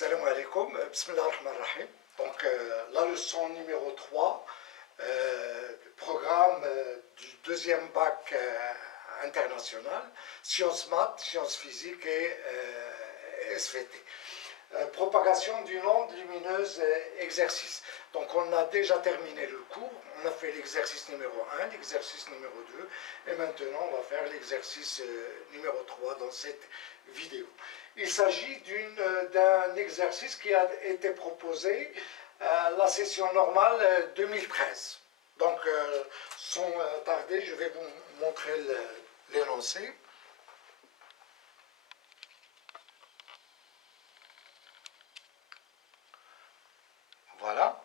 Salam alaikum, bismillah ar-Rahman ar-Rahim. Donc la leçon numéro 3, programme du deuxième bac international, sciences maths, sciences physiques et SVT. Propagation d'une onde lumineuse exercice. Donc on a déjà terminé le cours, on a fait l'exercice numéro 1, l'exercice numéro 2 et maintenant on va faire l'exercice numéro 3 dans cette vidéo. Il s'agit d'un exercice qui a été proposé à la session normale 2013. Donc sans tarder, je vais vous montrer l'énoncé. Voilà.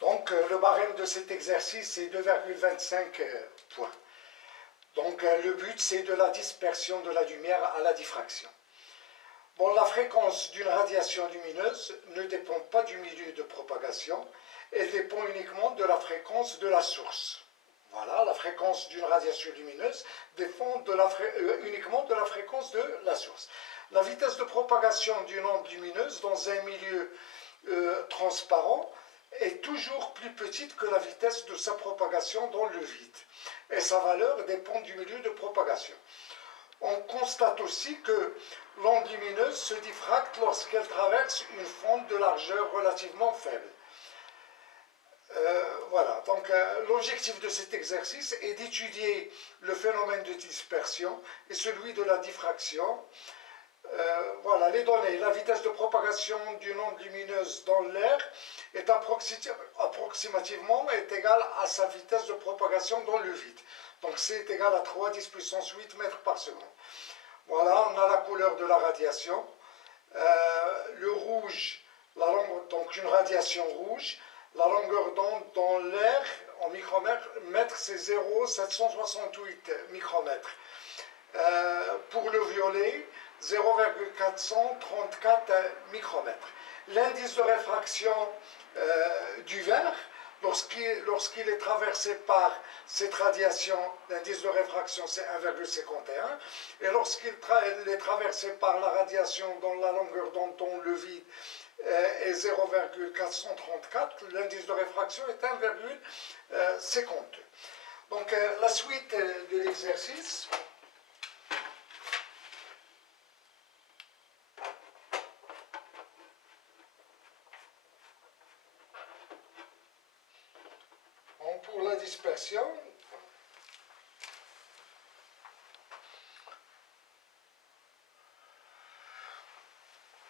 Donc le barème de cet exercice c'est 2,25 points. Donc le but c'est de la dispersion de la lumière à la diffraction. Bon, la fréquence d'une radiation lumineuse ne dépend pas du milieu de propagation, elle dépend uniquement de la fréquence de la source. Voilà, la fréquence d'une radiation lumineuse dépend uniquement de la fréquence de la source. La vitesse de propagation d'une onde lumineuse dans un milieu transparent est toujours plus petite que la vitesse de sa propagation dans le vide. Et sa valeur dépend du milieu de propagation. On constate aussi que l'onde lumineuse se diffracte lorsqu'elle traverse une fente de largeur relativement faible. Voilà, donc l'objectif de cet exercice est d'étudier le phénomène de dispersion et celui de la diffraction. Voilà, les données. La vitesse de propagation d'une onde lumineuse dans l'air est approximativement égale à sa vitesse de propagation dans le vide. Donc c'est égal à 3 10 puissance 8 mètres par seconde. Voilà, on a la couleur de la radiation. Le rouge, donc une radiation rouge. La longueur d'onde dans l'air en micromètres, c'est 0,768 micromètres. Pour le violet, 0,434 micromètres. L'indice de réfraction du verre, lorsqu'il est traversé par cette radiation, l'indice de réfraction c'est 1,51, et lorsqu'il est traversé par la radiation dans la longueur d'onde dans le vide est 0,434, l'indice de réfraction est 1,52. Donc la suite de l'exercice. Pour la dispersion,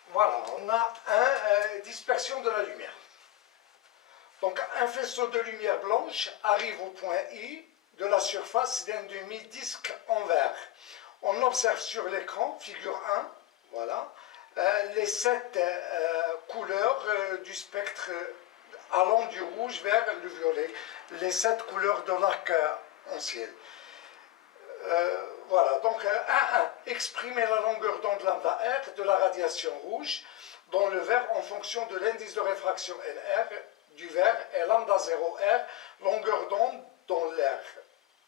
voilà, on a une dispersion de la lumière. Donc un faisceau de lumière blanche arrive au point I de la surface d'un demi-disque en verre. On observe sur l'écran, figure 1, voilà, les 7 couleurs du spectre allant du rouge vers le violet, les 7 couleurs de l'arc-en-ciel. Voilà, donc 1. Exprimer la longueur d'onde lambda R de la radiation rouge dans le verre en fonction de l'indice de réfraction NR du verre et lambda 0R, longueur d'onde dans l'air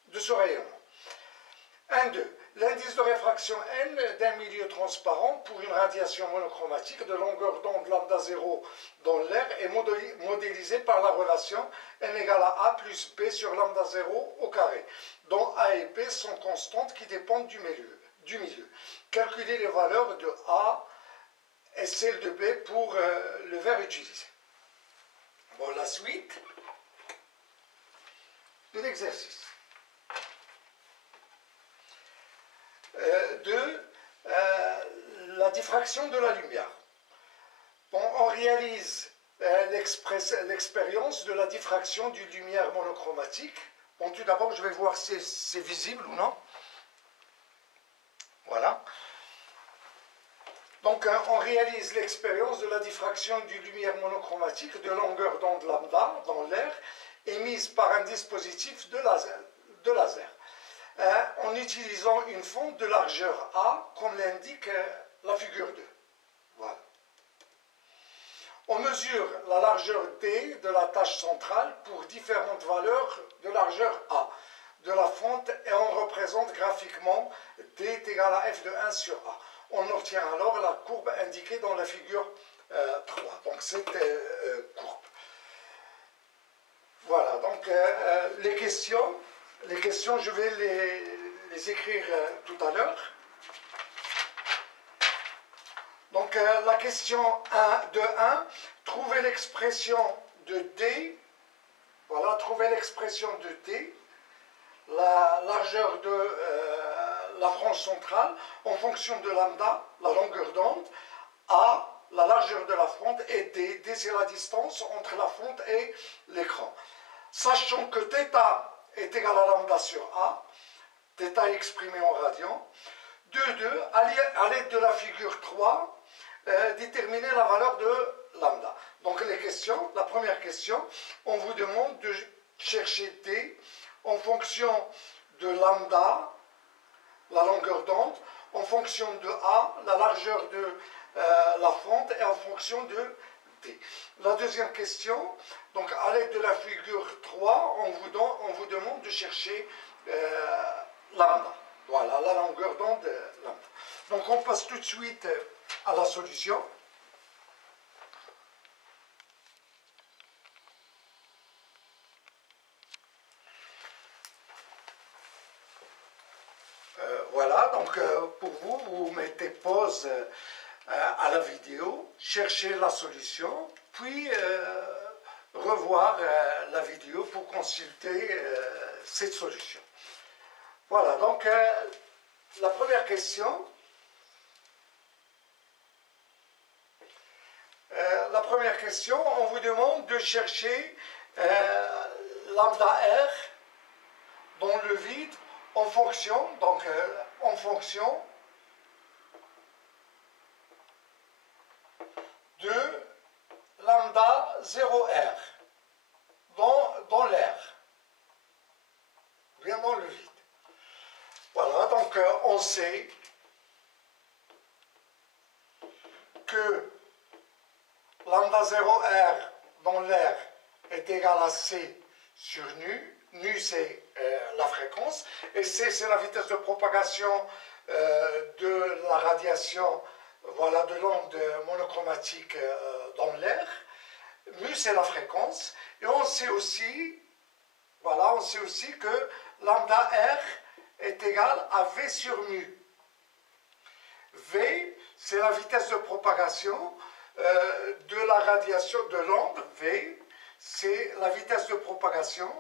de ce rayonnement. 2. L'indice de réfraction N d'un milieu transparent pour une radiation monochromatique de longueur d'onde lambda 0 dans l'air est modélisé par la relation N égale à A plus B sur lambda 0 au carré, dont A et B sont constantes qui dépendent du milieu. Calculer les valeurs de A et celles de B pour le verre utilisé. Bon, la suite de l'exercice. 2. La diffraction de la lumière. Bon, on réalise l'expérience de la diffraction d'une lumière monochromatique. Bon, tout d'abord, je vais voir si c'est visible ou non. Voilà. Donc, on réalise l'expérience de la diffraction d'une lumière monochromatique de longueur d'onde lambda dans l'air émise par un dispositif de laser. En utilisant une fente de largeur A, comme l'indique la figure 2. Voilà. On mesure la largeur D de la tâche centrale pour différentes valeurs de largeur A de la fente et on représente graphiquement D est égal à F de 1 sur A. On obtient alors la courbe indiquée dans la figure 3. Donc cette courbe. Voilà, donc les questions, je vais les écrire tout à l'heure. Donc la question 1, trouver l'expression de D. Voilà, trouver l'expression de D, la largeur de la frange centrale en fonction de lambda, la longueur d'onde, A, la largeur de la fronde, et D c'est la distance entre la fronde et l'écran. Sachant que θ est égal à lambda sur A, θ est exprimé en radians. 2, à l'aide de la figure 3, déterminer la valeur de lambda. Donc la première question, on vous demande de chercher D en fonction de lambda, la longueur d'onde, en fonction de A, la largeur de la fronde, et en fonction de D. La deuxième question, donc à l'aide de la figure 3, on vous demande de chercher lambda. Voilà, la longueur d'onde lambda. Donc on passe tout de suite à la solution. Voilà, donc pour vous, vous mettez pause à la vidéo, cherchez la solution, puis revoir la vidéo pour consulter cette solution. Voilà, donc la première question. On vous demande de chercher lambda R dans le vide en fonction, de lambda 0R dans l'air, bien dans le vide. Voilà, donc on sait que lambda 0R dans l'air est égal à C sur nu. Nu, c'est la fréquence, et C, c'est la vitesse de propagation de la radiation, voilà, de l'onde monochromatique dans l'air. Mu, c'est la fréquence, et on sait aussi, voilà, que lambda R est égal à V sur mu. V, c'est la vitesse de propagation de la radiation de l'onde. V, c'est la vitesse de propagation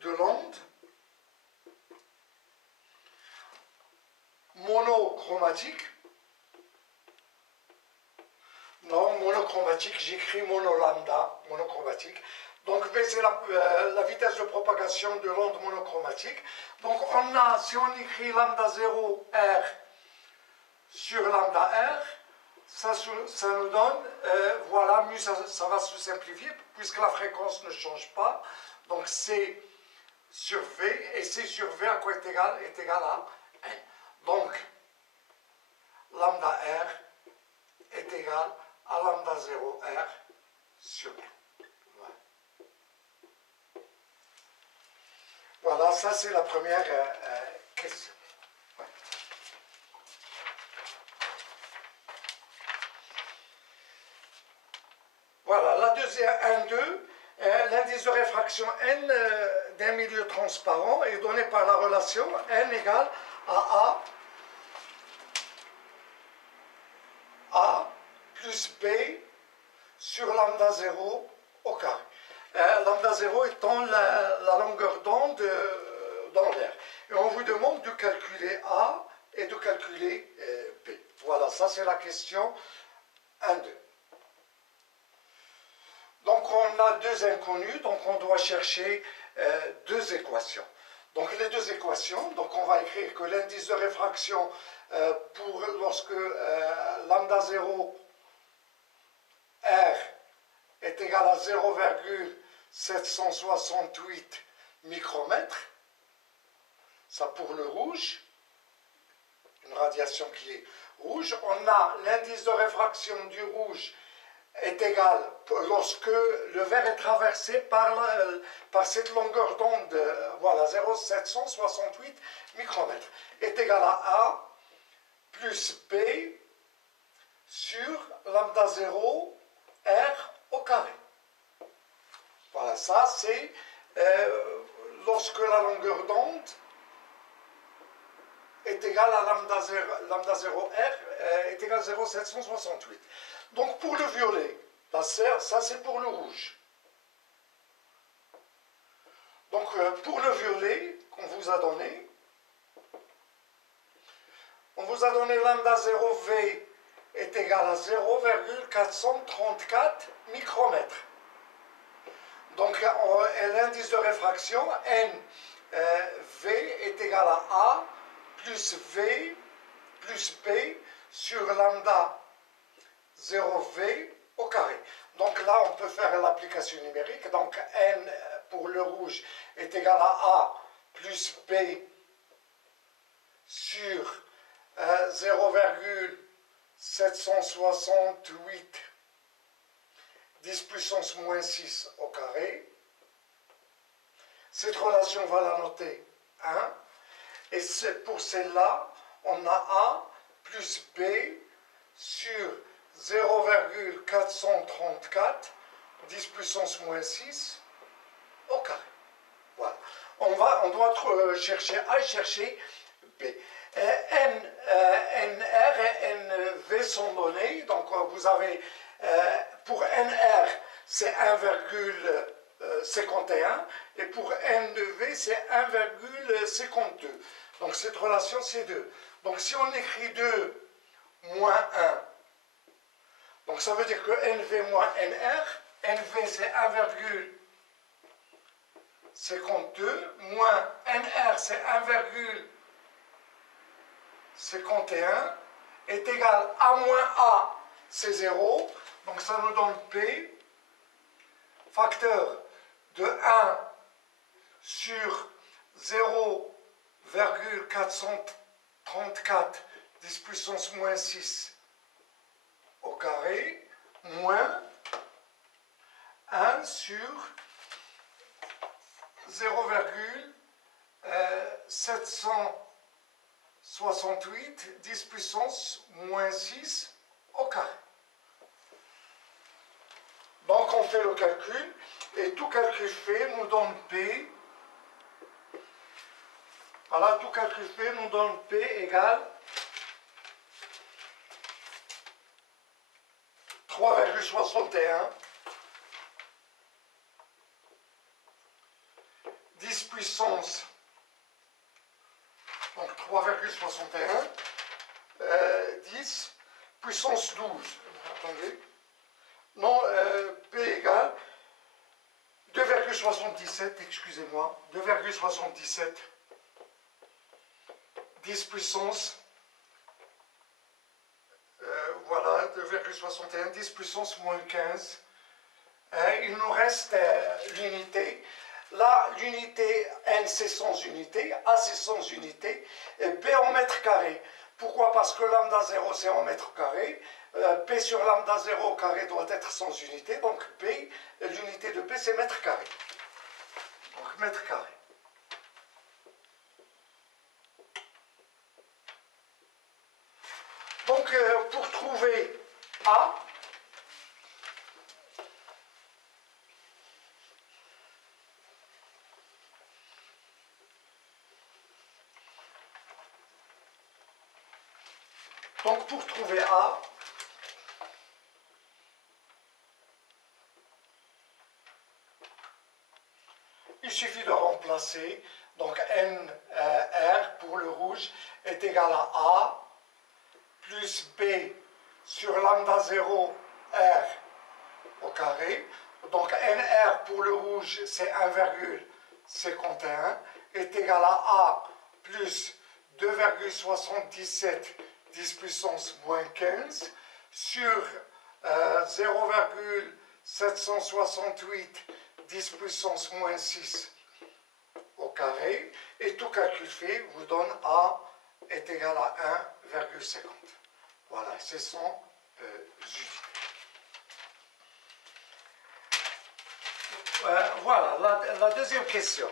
de l'onde monochromatique. Non, monochromatique, j'écris monolambda, monochromatique. Donc V, c'est la vitesse de propagation de l'onde monochromatique. Donc on a, si on écrit lambda 0 R sur lambda R, ça nous donne, voilà, mu, ça va se simplifier, puisque la fréquence ne change pas. Donc C sur V, et C sur V à quoi est égal? Est égal à N. Donc, lambda R est égal à lambda 0 R sur N. Voilà, ça c'est la première question. Ouais. Voilà, la deuxième, 1,2, l'indice de réfraction N d'un milieu transparent est donné par la relation N égale à A plus B sur lambda 0 au carré. Lambda 0 étant la longueur d'onde dans l'air. Et on vous demande de calculer A et de calculer B. Voilà, ça c'est la question 1,2. Donc on a deux inconnus, donc on doit chercher deux équations. Donc les deux équations, donc on va écrire que l'indice de réfraction lorsque lambda 0 R est égal à 0,768 micromètres, ça pour le rouge, une radiation qui est rouge. On a l'indice de réfraction du rouge est égal, lorsque le verre est traversé par cette longueur d'onde, voilà, 0,768 micromètres, est égal à A plus B sur lambda 0 R au carré. Voilà, ça c'est lorsque la longueur d'onde est égale à lambda 0 R est égal à 0,768. Donc pour le violet, ça c'est pour le rouge. Donc pour le violet qu'on vous a donné, on vous a donné lambda 0 V est égal à 0,434 micromètres. Donc l'indice de réfraction N V est égal à A plus V plus B sur lambda 0V au carré. Donc là, on peut faire l'application numérique. Donc N pour le rouge est égal à A plus B sur 0,768 10 puissance moins 6 au carré. Cette relation, on va la noter 1. Et pour celle-là, on a A plus B sur 0,434 10 puissance moins 6 au carré. Voilà. On doit chercher A et chercher B. NR et NV sont donnés. Donc vous avez pour NR c'est 1,51 et pour NV c'est 1,52. Donc cette relation c'est 2. Donc si on écrit 2 moins 1, donc ça veut dire que NV moins NR, NV c'est 1,52 moins NR c'est 1,51 est égal à moins A, c'est 0. Donc ça nous donne P, facteur de 1 sur 0,434 10 puissance moins 6 au carré, moins 1 sur 0,768 10 puissance moins 6 au carré. Donc on fait le calcul, et tout calcul fait nous donne P. Voilà, tout calcul fait nous donne P égale 3,61 10 puissance, donc 3,61 10 puissance 12. Attendez. Non, P égale 2,77, excusez-moi, 2,77 10 puissance, voilà, 2,61 10 puissance moins 15. Il nous reste l'unité. Là, l'unité N c'est sans unité, A c'est sans unité, et B en mètres carrés. Pourquoi? Parce que lambda 0 c'est en mètres carrés. P sur lambda 0 au carré doit être sans unité, donc P, l'unité de P c'est mètre carré. Donc mètre carré. Donc pour trouver A, il suffit de remplacer. Donc N R pour le rouge est égal à A plus B sur lambda 0 R au carré. Donc NR pour le rouge c'est 1,51 est égal à A plus 2,77 10 puissance moins 15 sur 0,768 10 puissance moins 6 au carré, et tout calcul fait vous donne A est égal à 1,50. Voilà, c'est son unité. Voilà, la deuxième question.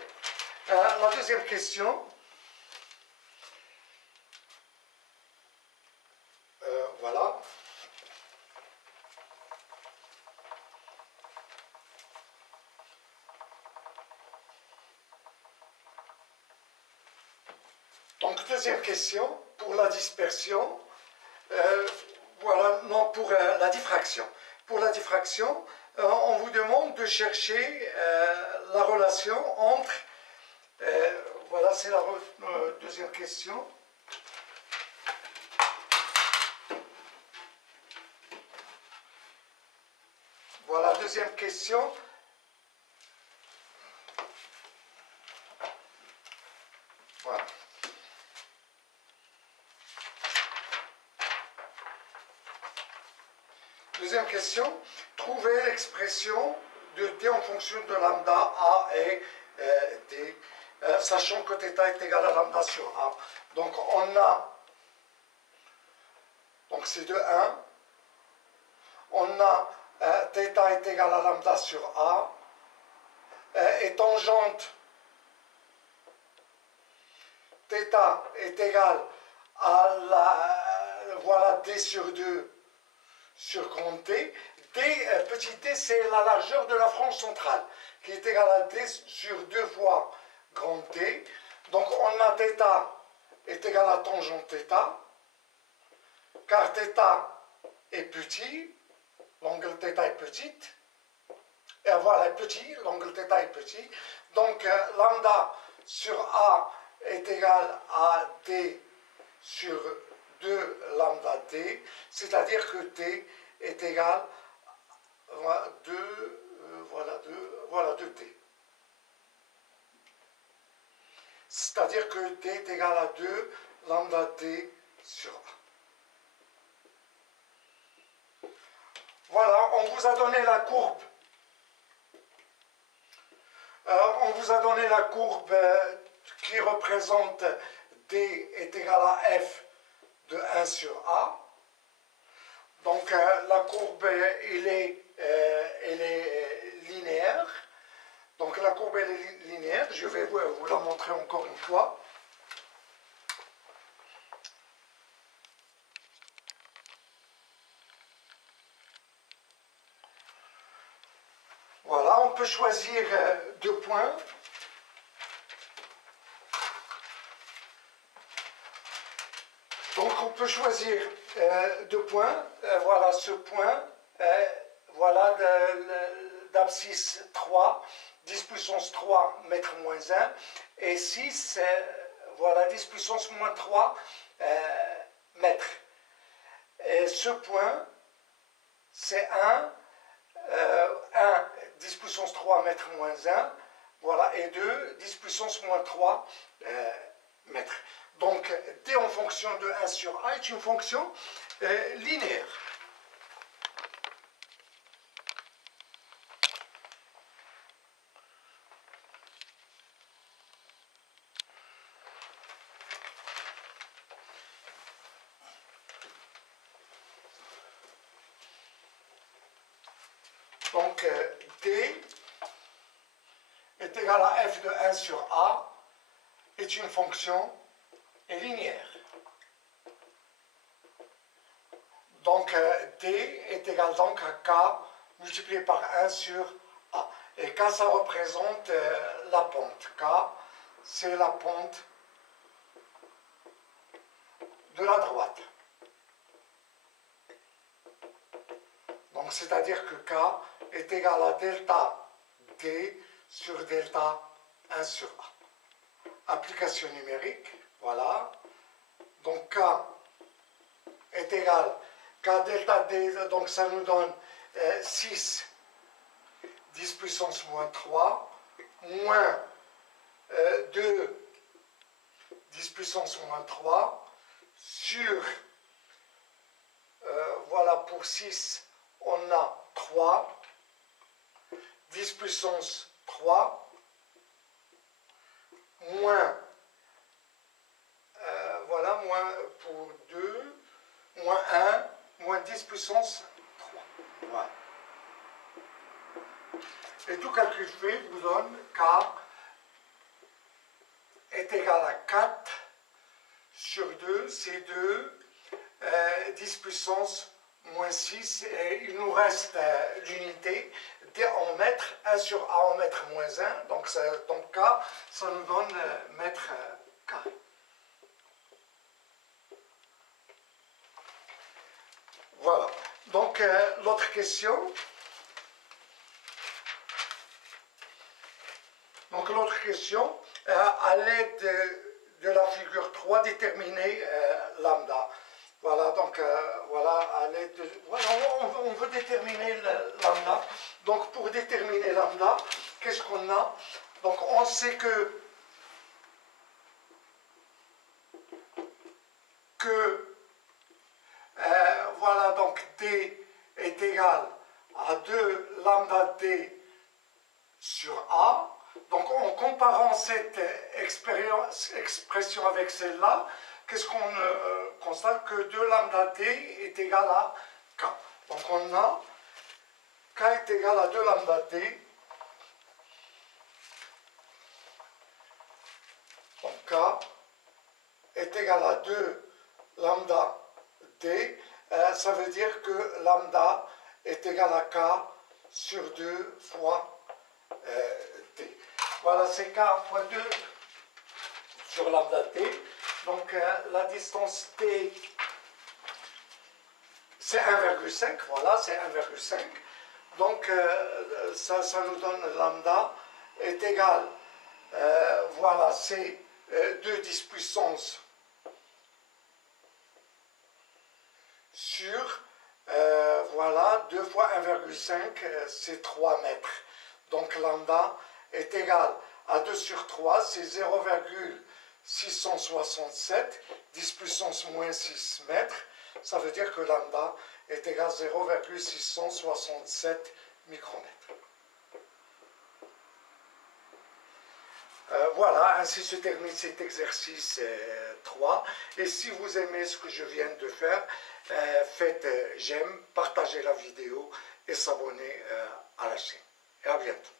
La deuxième question, voilà. Donc, deuxième question, pour la dispersion, voilà, non, pour la diffraction. Pour la diffraction, on vous demande de chercher la relation entre, voilà, c'est la deuxième question. Voilà, deuxième question. Voilà. Deuxième question, trouvez l'expression de D en fonction de lambda A et D, sachant que θ est égal à lambda sur A. Donc on a, donc c'est de 1, on a θ est égal à lambda sur A, et tangente θ est égal à la, voilà, D sur 2 sur grand T. Petit d, c'est la largeur de la frange centrale, qui est égale à d sur 2 fois grand T. Donc on a θ est égal à tangente θ, car θ est petit, l'angle θ est petit, et voilà, est petit, l'angle θ est petit. Donc lambda sur A est égal à d sur 2 lambda d, c'est-à-dire que t est égal à 2t. C'est-à-dire que t est égal à 2 lambda d sur A. Voilà, on vous a donné la courbe. On vous a donné la courbe qui représente d est égal à f de 1 sur A. Donc la courbe, elle est linéaire. Donc la courbe, elle est linéaire. Je vais vous la montrer encore une fois. Voilà, on peut choisir deux points. Donc on peut choisir deux points. Voilà ce point, voilà d'abscisse 3, 10 puissance 3 mètres moins 1, et 6, voilà 10 puissance moins 3 mètres. Et ce point, c'est 1, 10 puissance 3 mètres moins 1, voilà, et 2, 10 puissance moins 3 mètres. Donc, d en fonction de 1 sur A est une fonction linéaire. Donc, d est égal à f de 1 sur A est une fonction linéaire. Donc, d est égal donc à k multiplié par 1 sur A. Et k, ça représente la pente. K, c'est la pente de la droite. Donc, c'est-à-dire que k est égal à delta d sur delta 1 sur A. Application numérique, voilà. Donc, k est égal k delta d, donc ça nous donne 6 10 puissance moins 3 moins 2 10 puissance moins 3 sur, voilà, pour 6 on a 3 10 puissance 3 moins, voilà, moins pour 2 moins 1 moins 10 puissance 3. Voilà. Et tout calcul fait vous donne K est égal à 4 sur 2, c'est 2, 10 puissance moins 6, et il nous reste l'unité D en mètres, 1 sur A en mètre moins 1, donc K, ça nous donne mètre carré. Voilà, donc l'autre question. Donc l'autre question, à l'aide de la figure 3, déterminer lambda. Voilà, donc voilà, à l'aide de... Voilà, on veut déterminer lambda. Donc pour déterminer lambda, qu'est-ce qu'on a? Donc on sait que voilà, donc D est égal à 2 lambda D sur A. Donc en comparant cette expression avec celle-là, qu'est-ce qu'on constate? Que 2 lambda D est égal à K. Donc on a K est égal à 2 lambda D. Donc K est égal à 2 lambda D. Ça veut dire que lambda est égal à K sur 2 fois D. Voilà, c'est K fois 2 sur lambda D. Donc la distance D, c'est 1,5. Voilà, c'est 1,5. Donc ça nous donne lambda est égal, voilà, c'est 2 10 puissance sur, voilà, 2 fois 1,5, c'est 3 mètres. Donc lambda est égal à 2 sur 3, c'est 0,667, 10 puissance moins 6 mètres. Ça veut dire que lambda est égal à 0,667 micromètres. Voilà, ainsi se termine cet exercice 3. Et si vous aimez ce que je viens de faire, faites j'aime, partagez la vidéo et s'abonnez à la chaîne. Et à bientôt.